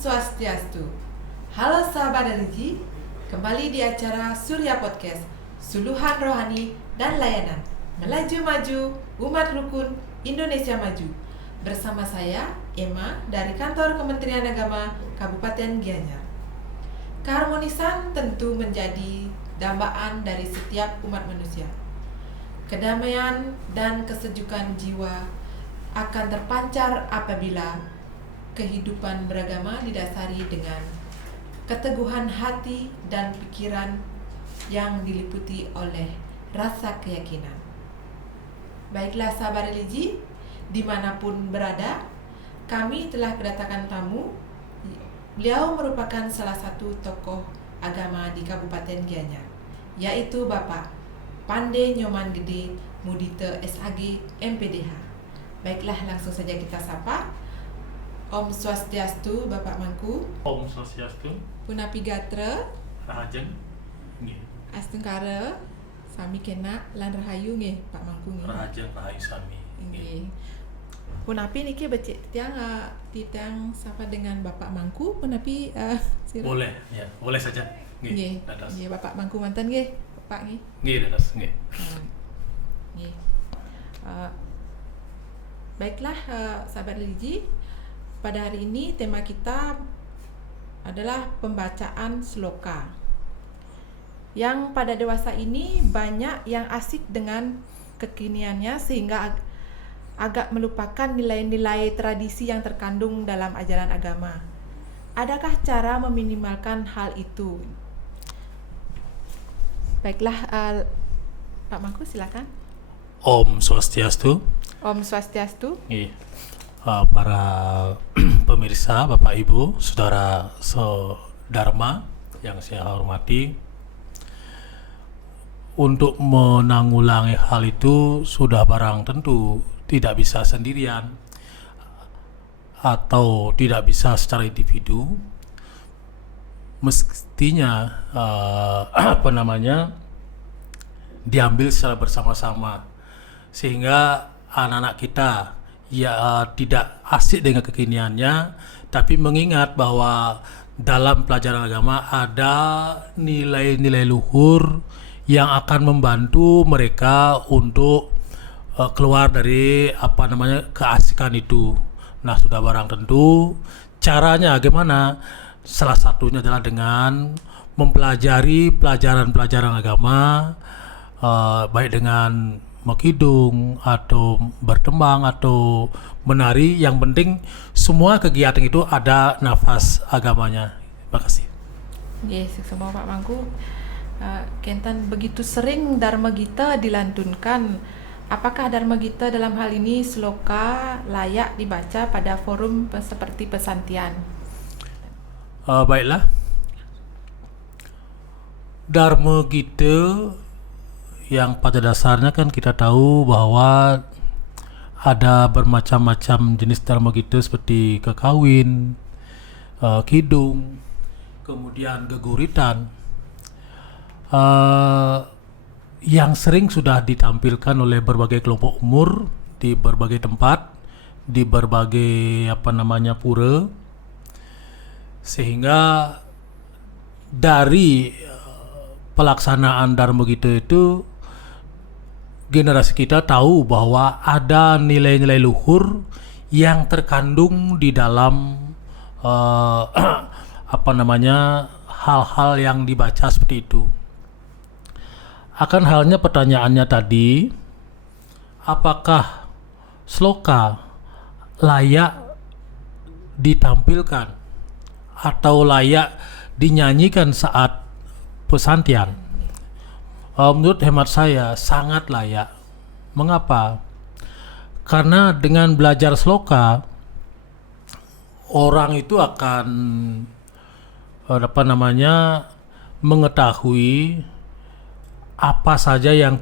Swastiastu. Halo sahabat religi, kembali di acara Surya Podcast, Suluhan Rohani dan Layanan, Melaju Maju, Umat Rukun, Indonesia Maju. Bersama saya, Emma, dari Kantor Kementerian Agama Kabupaten Gianyar. Keharmonisan tentu menjadi dambaan dari setiap umat manusia. Kedamaian dan kesejukan jiwa akan terpancar apabila kehidupan beragama didasari dengan keteguhan hati dan pikiran yang diliputi oleh rasa keyakinan. Baiklah sahabat religi, dimanapun berada, kami telah kedatangan tamu. Beliau merupakan salah satu tokoh agama di Kabupaten Gianyar, yaitu Bapak Pande Nyoman Gede Mudite SAG MPDH. Baiklah, langsung saja kita sapa. Om Swastiastu, Bapak Mangku. Om Swastiastu. Punapi Gatra. Rahajeng. Nggih. Astungkara sami kena lan rahayu nggih Pak Mangku nggih. Rahajeng rahayu sami. Nggih. Punapi niki becik titiang sapa dengan Bapak Mangku, punapi sira. Boleh, ya. Boleh saja. Nggih. Nggih, Bapak Mangku mantan nggih, Bapak nggih. Nggih, Dadas, nggih. Nggih. Baiklah sahabat religi, pada hari ini tema kita adalah pembacaan sloka. Yang pada dewasa ini banyak yang asik dengan kekiniannya sehingga agak melupakan nilai-nilai tradisi yang terkandung dalam ajaran agama. Adakah cara meminimalkan hal itu? Baiklah, Pak Mangku silakan. Om Swastiastu. Om Swastiastu. Nggih. Para pemirsa, Bapak Ibu, Saudara Dharma yang saya hormati, untuk menanggulangi hal itu sudah barang tentu tidak bisa sendirian atau tidak bisa secara individu. Mestinya diambil secara bersama-sama sehingga anak-anak kita tidak asik dengan kekiniannya, tapi mengingat bahwa dalam pelajaran agama ada nilai-nilai luhur yang akan membantu mereka untuk keluar dari keasikan itu. Nah, sudah barang tentu caranya bagaimana? Salah satunya adalah dengan mempelajari pelajaran-pelajaran agama, baik dengan mengkidung atau bertembang atau menari. Yang penting semua kegiatan itu ada nafas agamanya. Terima kasih. Yes, semua Pak Mangku. Kentan begitu sering Dharma Gita dilantunkan. Apakah Dharma Gita dalam hal ini sloka layak dibaca pada forum seperti pesantian? Baiklah. Dharma Gita yang pada dasarnya kan kita tahu bahwa ada bermacam-macam jenis Dharma Gita seperti kekawin, kidung, kemudian geguritan, yang sering sudah ditampilkan oleh berbagai kelompok umur di berbagai tempat, di berbagai pura, sehingga dari pelaksanaan Dharma Gita itu generasi kita tahu bahwa ada nilai-nilai luhur yang terkandung di dalam hal-hal yang dibaca seperti itu. Akan halnya pertanyaannya tadi, apakah sloka layak ditampilkan atau layak dinyanyikan saat pesantian? Menurut hemat saya sangat layak. Mengapa? Karena dengan belajar sloka, orang itu akan mengetahui apa saja yang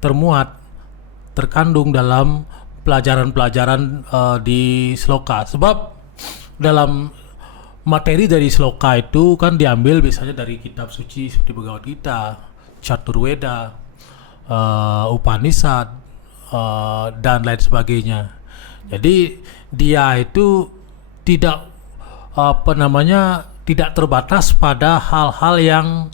termuat, terkandung dalam pelajaran-pelajaran di sloka. Sebab dalam materi dari sloka itu kan diambil biasanya dari kitab suci seperti Bhagavad Gita, Chaturveda, Upanishad, dan lain sebagainya. Jadi dia itu tidak tidak terbatas pada hal-hal yang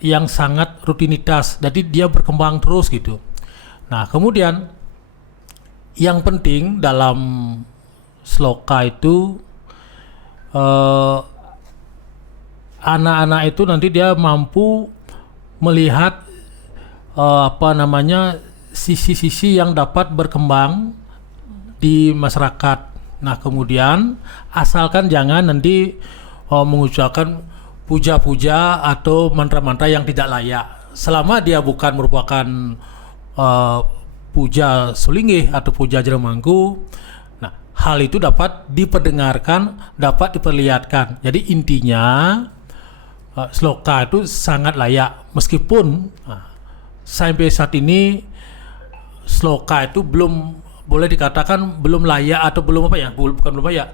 yang sangat rutinitas. Jadi dia berkembang terus gitu. Nah, kemudian yang penting dalam sloka itu anak-anak itu nanti dia mampu melihat sisi-sisi yang dapat berkembang di masyarakat. Nah, kemudian asalkan jangan nanti mengucapkan puja-puja atau mantra-mantra yang tidak layak. Selama dia bukan merupakan puja Sulinggih atau puja Jeremangku, nah hal itu dapat diperdengarkan, dapat diperlihatkan. Jadi intinya sloka itu sangat layak, meskipun sampai saat ini sloka itu belum boleh dikatakan belum layak atau belum bukan belum layak,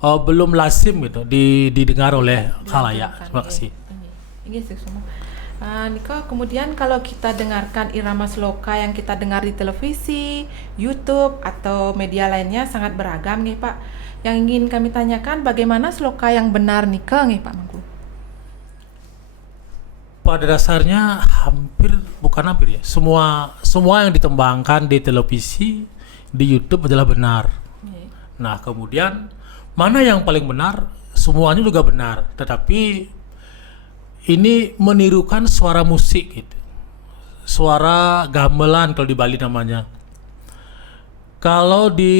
belum lazim gitu didengar oleh khalayak. Terima kasih. Niko, kemudian kalau kita dengarkan irama sloka yang kita dengar di televisi, YouTube atau media lainnya sangat beragam nih Pak. Yang ingin kami tanyakan, bagaimana sloka yang benar Niko nih Pak Mangku? Pada dasarnya semua yang ditembangkan di televisi, di YouTube adalah benar. Nah, kemudian mana yang paling benar? Semuanya juga benar, tetapi ini menirukan suara musik gitu. Suara gamelan kalau di Bali namanya. Kalau di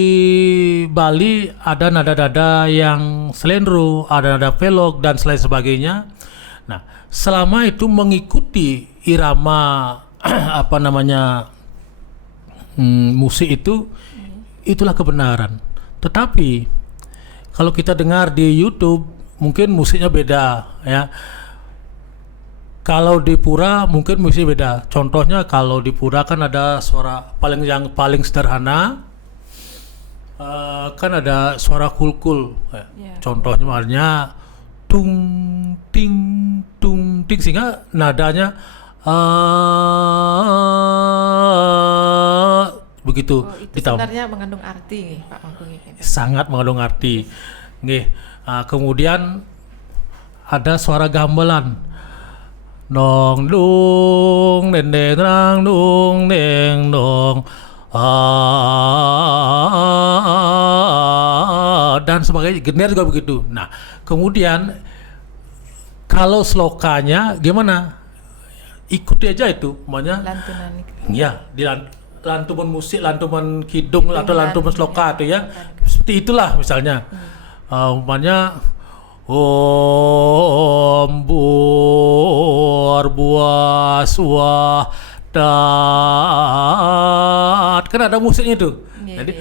Bali ada nada-nada yang slendro, ada nada velog dan selain sebagainya. Nah, selama itu mengikuti irama musik itu, itulah kebenaran. Tetapi kalau kita dengar di YouTube mungkin musiknya beda ya. Kalau di pura mungkin musiknya beda. Contohnya kalau di pura kan ada suara yang paling sederhana, kan ada suara kulkul. Contohnya makanya tung ting sehingga nadanya begitu. Itu sebenarnya mengandung arti Pak Mangku. Sangat mengandung arti. Kemudian ada suara gamelan. Nong dung neng nang dung neng nong dan sebagainya. Gener juga begitu. Nah, kemudian kalau slokanya gimana? Ikuti aja itu, namanya lantunan. Ya, di lantuman musik, lantuman kidung atau lantuman sloka itu ya. Seperti itulah misalnya. Umpamanya Om buas wah dat, kan ada musiknya itu. Jadi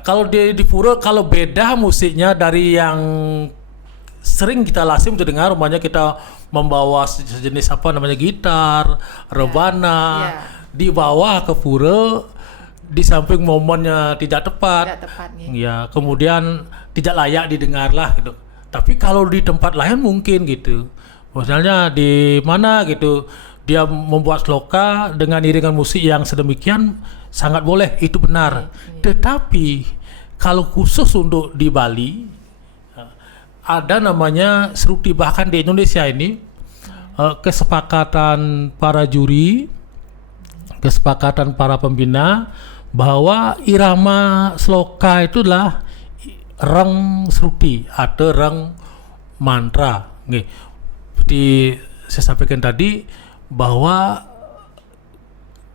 kalau di pura kalau beda musiknya dari yang sering kita lazim untuk dengar, umpamanya kita membawa sejenis gitar, rebana, dibawa ke pura di samping momennya tidak tepat, ya kemudian tidak layak didengar lah gitu. Tapi kalau di tempat lain mungkin gitu, misalnya di mana gitu dia membuat sloka dengan iringan musik yang sedemikian, sangat boleh, itu benar. Tetapi kalau khusus untuk di Bali ada namanya seruti, bahkan di Indonesia ini kesepakatan para juri, kesepakatan para pembina bahwa irama sloka itu adalah reng seruti atau reng mantra. Seperti saya sampaikan tadi bahwa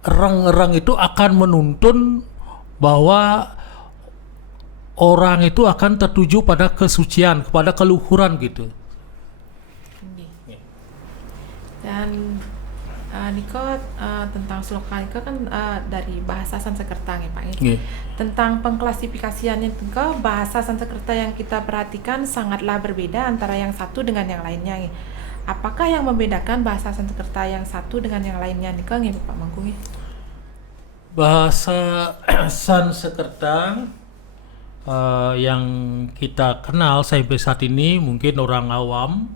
reng-reng itu akan menuntun bahwa orang itu akan tertuju pada kesucian, kepada keluhuran gitu. Dan Niko tentang sloka Niko kan dari bahasa Sanskerta ya Pak. Tentang pengklasifikasiannya Niko, bahasa Sanskerta yang kita perhatikan sangatlah berbeda antara yang satu dengan yang lainnya. Apakah yang membedakan bahasa Sanskerta yang satu dengan yang lainnya Niko Pak Mangku? Bahasa Sanskerta yang kita kenal sampai saat ini mungkin orang awam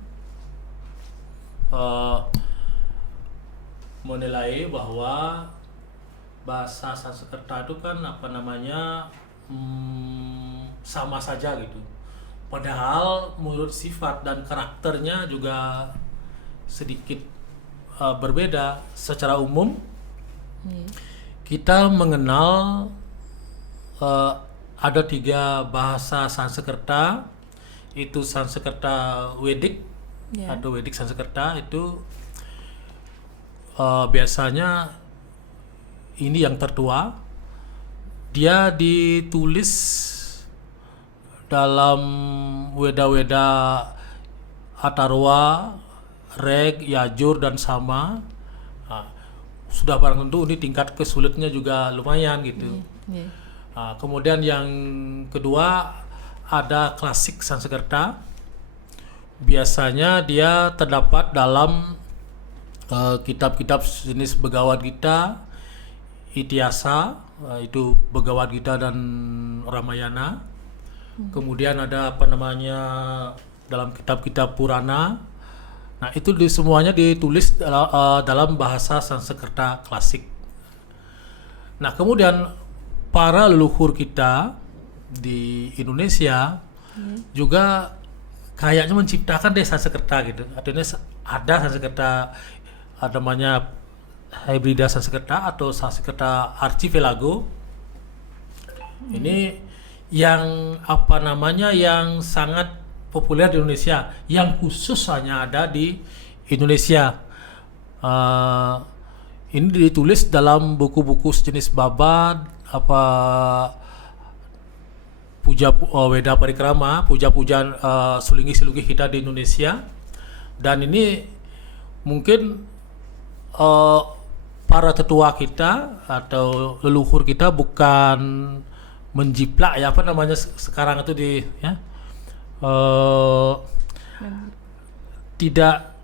menilai bahwa bahasa Sanskerta itu kan apa namanya sama saja gitu. Padahal menurut sifat dan karakternya juga sedikit berbeda. Secara umum kita mengenal ada 3 bahasa Sanskerta, itu Sanskerta Wedik atau Wedik Sanskerta itu biasanya ini yang tertua, dia ditulis dalam Weda-Weda Atharwa, Reg, Yajur dan Sama. Nah, sudah barang tentu ini tingkat kesulitnya juga lumayan gitu. Nah, kemudian yang kedua ada klasik Sanskerta. Biasanya dia terdapat dalam kitab-kitab jenis Bhagavad Gita, Itiasa, itu Bhagavad Gita dan Ramayana. Kemudian ada apa namanya dalam kitab-kitab Purana. Nah, itu semuanya ditulis dalam bahasa Sanskerta klasik. Nah, kemudian para leluhur kita di Indonesia juga kayaknya menciptakan Sanskerta gitu. Artinya ada Sanskerta namanya Hybrida Sanskerta atau Sanskerta Archipelago. Ini yang apa namanya yang sangat populer di Indonesia, yang khusus hanya ada di Indonesia. Ini ditulis dalam buku-buku sejenis Babad, puja Weda Parikrama, puja-puja sulinggi-sulinggi kita di Indonesia. Dan ini mungkin para tetua kita atau leluhur kita bukan menjiplak ya apa namanya sekarang itu tidak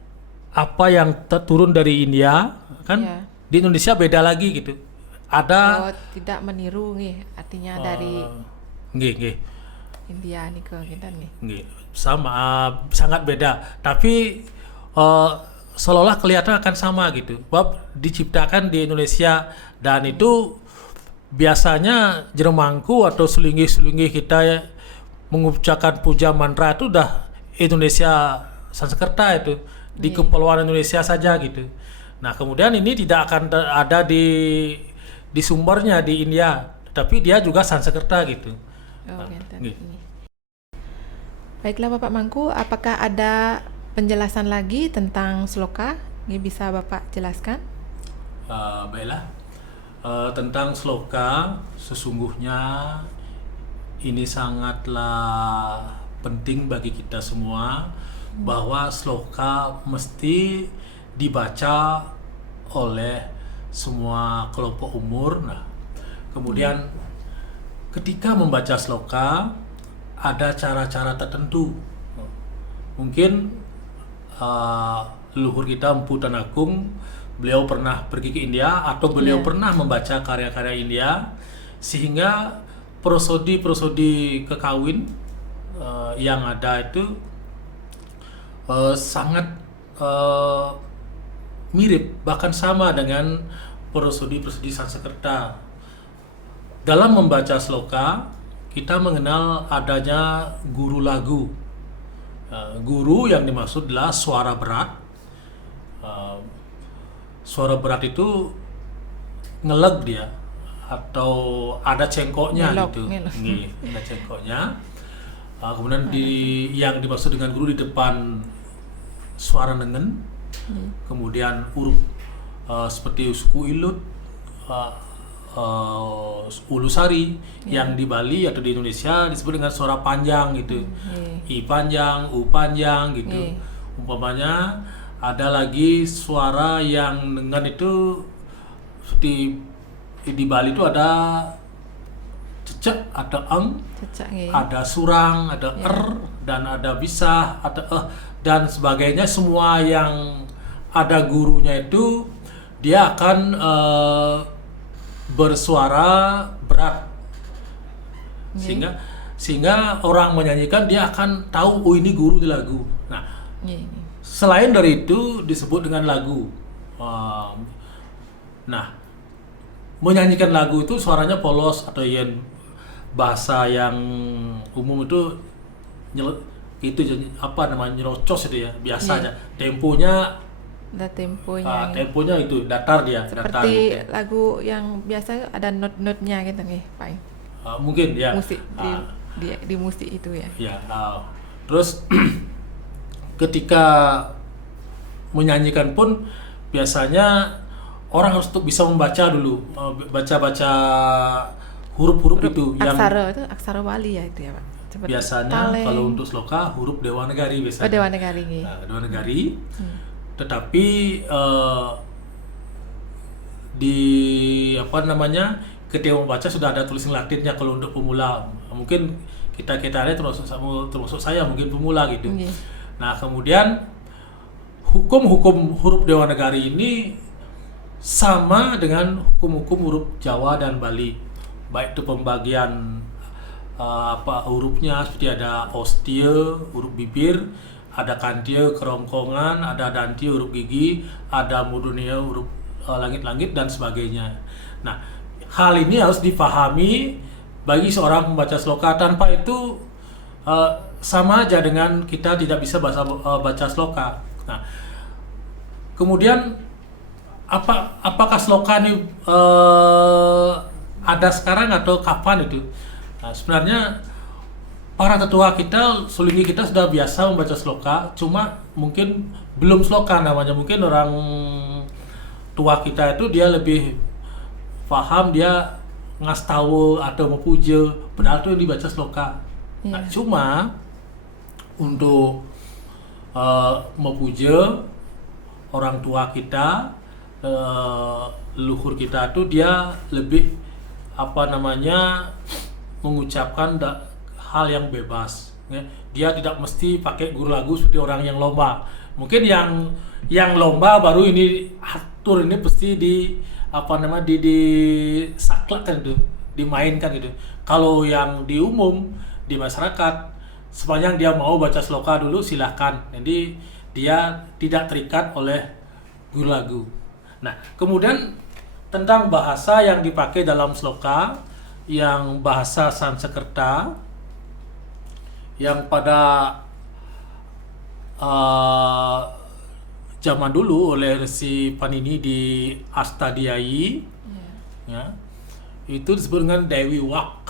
apa yang turun dari India kan di Indonesia beda lagi gitu. Ada tidak meniru nih artinya dari nggih. India nih ke kita nih. Nggih. Sama sangat beda. Tapi seolah-olah kelihatan akan sama gitu. Bab diciptakan di Indonesia dan itu biasanya jeremangku atau sulinggi-sulinggi kita mengucapkan puja mantra itu udah Indonesia Sanskerta itu di kepulauan Indonesia saja gitu. Nah, kemudian ini tidak akan ada di sumbernya di India, tapi dia juga Sanskerta gitu. Baiklah Bapak Mangku, apakah ada penjelasan lagi tentang sloka? Ini bisa Bapak jelaskan? Baiklah. Tentang sloka, sesungguhnya ini sangatlah penting bagi kita semua bahwa sloka mesti dibaca oleh semua kelompok umur. Nah, kemudian ketika membaca sloka ada cara-cara tertentu. Mungkin leluhur kita Mpu Tanakung, beliau pernah pergi ke India atau beliau pernah membaca karya-karya India, sehingga prosodi kekawin yang ada itu sangat mirip, bahkan sama dengan prosodi Sanskerta. Dalam membaca sloka, kita mengenal adanya guru lagu. Guru yang dimaksud adalah suara berat. Suara berat itu ngeleg dia atau ada cengkoknya gitu. Ada cengkoknya. Kemudian yang dimaksud dengan guru di depan suara nengen. Kemudian huruf seperti suku Ilut, Ulusari yang di Bali atau di Indonesia disebut dengan suara panjang gitu. I panjang, U panjang gitu. Umpamanya ada lagi suara yang dengan itu seperti di Bali itu ada cecek, ada ada surang, ada dan ada bisah, ada dan sebagainya. Semua yang ada gurunya itu dia akan bersuara berat, sehingga orang menyanyikan dia akan tahu oh ini guru di lagu. Nah, selain dari itu disebut dengan lagu. Nah, menyanyikan lagu itu suaranya polos atau yang bahasa yang umum itu nyerocos itu ya biasanya. Temponya temponya itu datar dia, datar seperti gitu. lagu yang biasa ada not-notnya gitu nih, Pak. Mungkin ya. Musik di musik itu ya. Ya, terus ketika menyanyikan pun biasanya orang harus bisa membaca dulu, baca-baca huruf-huruf itu Aksara itu aksara Bali ya itu ya, Pak. Seperti biasanya kalau untuk sloka huruf Dewanagari biasanya. Dewanagari. Dewanagari. Tetapi di ketika membaca sudah ada tulisan Latinnya kalau untuk pemula. Mungkin kita ini termasuk saya mungkin pemula gitu. Nah, kemudian hukum-hukum huruf Dewanagari ini sama dengan hukum-hukum huruf Jawa dan Bali. Baik itu pembagian hurufnya seperti ada ostie huruf bibir, ada kantie kerongkongan, ada dantie huruf gigi, ada mudunia huruf langit-langit dan sebagainya. Nah, hal ini harus dipahami bagi seorang pembaca sloka. Tanpa itu sama aja dengan kita tidak bisa baca sloka. Nah, kemudian apakah sloka ini ada sekarang atau kapan itu? Nah, sebenarnya para tetua kita, sulinggi kita sudah biasa membaca sloka, cuma mungkin belum sloka namanya. Mungkin orang tua kita itu dia lebih paham, dia ngas tahu atau mepuja, padahal itu yang dibaca sloka. Nah, cuma untuk mepuja orang tua kita, leluhur kita itu dia lebih mengucapkan hal yang bebas, ya. Dia tidak mesti pakai guru lagu seperti orang yang lomba. Mungkin yang lomba baru ini atur ini pasti disaklakkan itu, dimainkan gitu. Kalau yang di umum di masyarakat, sepanjang dia mau baca sloka dulu silahkan. Jadi dia tidak terikat oleh guru lagu. Nah, kemudian tentang bahasa yang dipakai dalam sloka, yang bahasa Sanskerta, yang pada zaman dulu oleh Resi Panini di Astadiai, ya, itu disebut dengan Dewi Wak.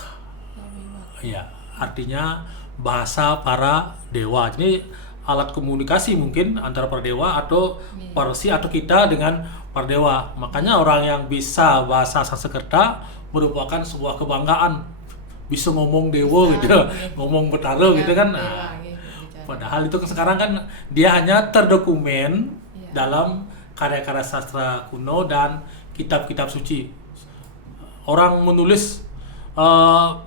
Ya, artinya bahasa para dewa. Jadi alat komunikasi mungkin antara para dewa atau para resi atau kita dengan para dewa. Makanya orang yang bisa bahasa Sanskerta merupakan sebuah kebanggaan, bisa ngomong dewa gitu, ngomong Betara gitu kan. Nah, padahal itu sekarang kan dia hanya terdokumen dalam karya-karya sastra kuno dan kitab-kitab suci. Orang menulis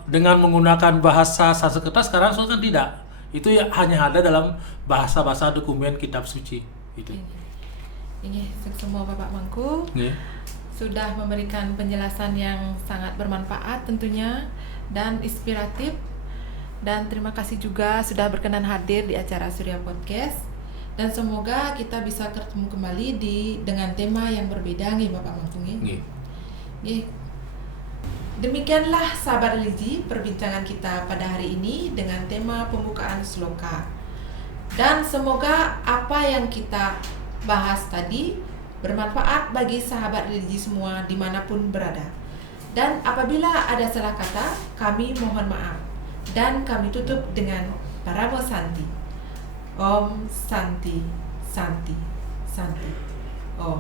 dengan menggunakan bahasa Sanskerta sekarang kan tidak. Itu hanya ada dalam bahasa-bahasa dokumen kitab suci gitu. Ini semua Bapak Mangku sudah memberikan penjelasan yang sangat bermanfaat tentunya dan inspiratif, dan terima kasih juga sudah berkenan hadir di acara Surya Podcast, dan semoga kita bisa ketemu kembali dengan tema yang berbeda nih Bapak Mangku nih. Demikianlah sahabat religi perbincangan kita pada hari ini dengan tema pembukaan sloka. Dan semoga apa yang kita bahas tadi bermanfaat bagi sahabat religi semua dimanapun berada. Dan apabila ada salah kata, kami mohon maaf. Dan kami tutup dengan Paramo Santi. Om Santi, Santi, Santi. Om.